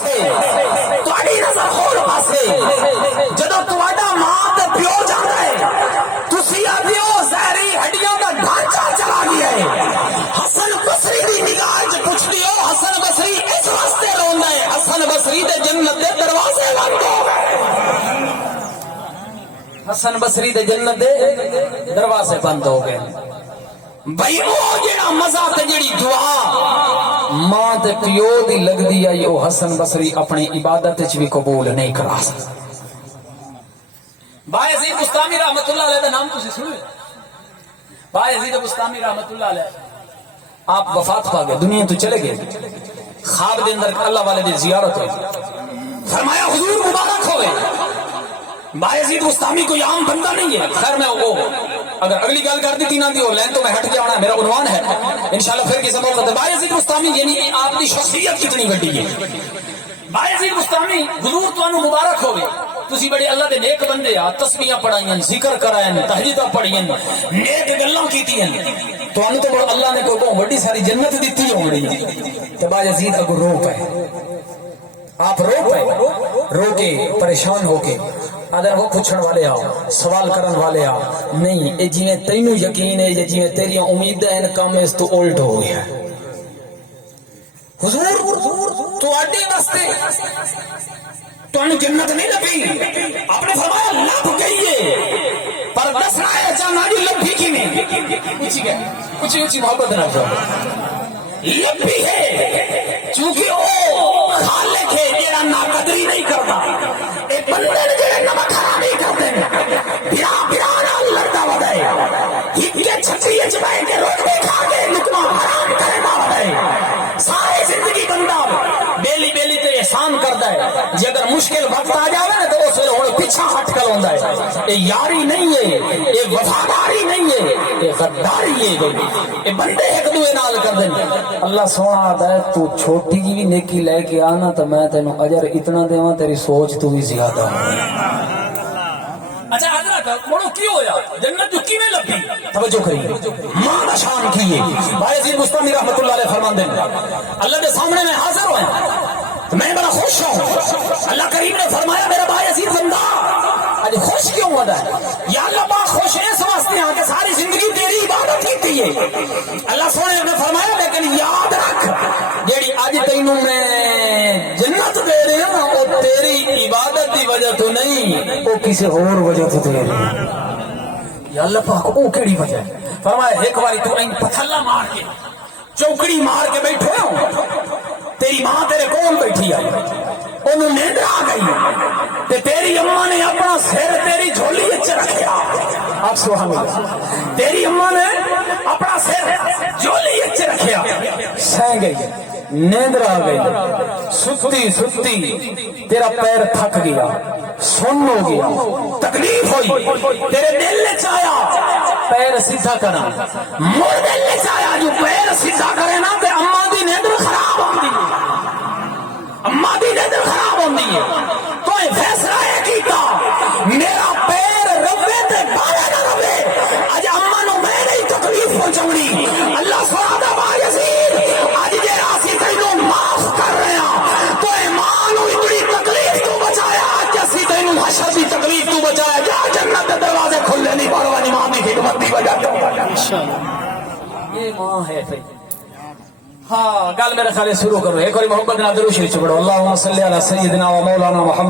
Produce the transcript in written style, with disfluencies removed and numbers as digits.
پاسے تہاڈی نظر ہور پاسے جدوں تہاڈا ماں تے پیو جاندا ہے تسی آدھے ہو زہری ہڈیاں دا ڈھانچہ چلا گیا ہے. حسن بصری دی نگاہ وچ پوچھدی ہو حسن بصری اس واسطے روندا ہے حسن بصری دے جنت دے دروازے بند ہو گئے. حسن بصری دے جنت دے دروازے بند ہو گئے. بھائی وہ جڑا مزہ تے جڑی دعا ماں تے پیو دی لگدی آئی او حسن بصری اپنی عبادت وچ بھی قبول نہیں کرا سکتا. بایزید بستامی رحمت اللہ علیہ دا نام تسی سنے؟ بایزید بستامی رحمت اللہ علیہ آپ وفات پا گئے دنیا تو چلے گئے. خواب دے اندر اللہ والے دی زیارت ہوئی فرمایا حضور مبارک ہوئے. بایزید بستامی کوئی عام بندہ نہیں ہے. خیر میں وہ اگر اگلی گل کر دی تھی نہ دی ہو لین تو میں ہٹ کے آنا میرا عنوان ہے انشاءاللہ پھر کسی موقع تے. بایزید بستامی یعنی آپ کی شخصیت کتنی بڑی ہے. بایزید بستامی حضور تانوں مبارک ہوئے تسی بڑے اللہ دے نیک بندے آ تسبیحاں پڑھائیں ذکر کرائیں تہجداں پڑھیں نیک گلاں کیتیاں تانوں تو اللہ نے کوئی بڑی ساری جنت دتی ہونی تے بایزید اگوں رو پے آپ رو پے رو کے پریشان ہو کے اگر وہ پوچھن والے آ سوال کرن والے آ نہیں اے جویں تینوں یقین ہے جویں تیریاں امیداں ہیں کام اس تو الٹ ہو گیا. حضور تواڈے واسطے تانوں جنت نہیں لبھی آپ نے فرمایا لب گئی ہے پر دسنا ہے جانا دی لبھی کی نہیں اونچی گئے اونچی محبت نہ کرو لبھی ہے چونکہ او خالق ہے جڑا ناقدری نہیں کرتا. اے بندے نے جڑے نمک حرام نہیں کرتے بھرا بھرا نال لڑدا وڈے ہک کے چھتری وچ بیٹھ کے روٹی کھا کے لقمہ حرام کردا وڈے. ساری زندگی بندہ بیلی بیلی تے احسان کردا ہے جے اگر مشکل وقت آ جاوے نا تو اس ویلے ہن پیچھے ہٹ کر ہوندا ہے. اے یاری نہیں ہے اے وفاداری نہیں ہے اے غداری ہے. اے بندے ایک دوے نال کردے اللہ سونا آتا ہے تو چھوٹی جی بھی نیکی لے کے آنا تو میں تینوں اجر اتنا دیواں تیری سوچ تو بھی زیادہ ہو. اچھا حضرت موڑو کی ہویا جنت جو کیویں لبھی توجہ کریے ماں دا شان کی ہے. بایزید بستامی رحمت اللہ علیہ فرماندے اللہ دے سامنے میں حاضر ہوئے میں بڑا خوش ہوں. اللہ کریم نے فرمایا میرا بایزید بندہ آج خوش کیوں ہوتا ہے یا اللہ پاک خوش ہے اس واسطے ہیں کہ ساری زندگی تیری عبادت کیتی ہے. اللہ سونے نے فرمایا لیکن یاد رکھ جیڑی اج تینوں میں جنت دے رہے ہیں وہ تیری عبادت دی وجہ تو نہیں وہ کسی اور وجہ تو دے رہے ہیں. یا اللہ پاک وہ کیڑی وجہ ہے؟ فرمایا ایک باری تو این پتھلا مار کے چوکڑی مار کے بیٹھے ہو تیری ماں تیرے کول بیٹھی ہے انہوں نیند آ گئی تے تیری اماں نے اپنا سر تیری جھولی وچ رکھیا. آپ سبحان اللہ تیری اماں نے اپنا سر جھولی وچ رکھیا سہ گئی نیند آ گئی ستی ستی تیرا پیر تھک گیا سن ہو گیا تکلیف ہوئی تیرے دل نے چاہیا پیر سیدھا کرا مڑ دل نے چاہیا جو پیر سیدھا کرے نا تے اماں دی نیند خراب ہوندی ہے اماں دی نیند خراب ہوندی ہے. تو یہ فیصلہ ہے کیتا میرا پیر ربے تے باوے نہ ربے اج اماں نو میں نہیں تکلیف پہنچاونی. اللہ سبحانہ بایزید اج جے اسی تینوں معاف کر رہے ہیں تو اے ماں نو اتنی تکلیف تو بچایا اج اسی تینوں حشر دی تکلیف تو بچایا. جا جنت دے دروازے کھلے نہیں پڑوانی ماں دی خدمت دی وجہ تو انشاءاللہ یہ ماں ہے. پھر ہاں گل میرے خیال شروع کرو ایک بار محبت نہ درود شریف پڑھو اللہم صلی علی سیدنا و مولانا محمد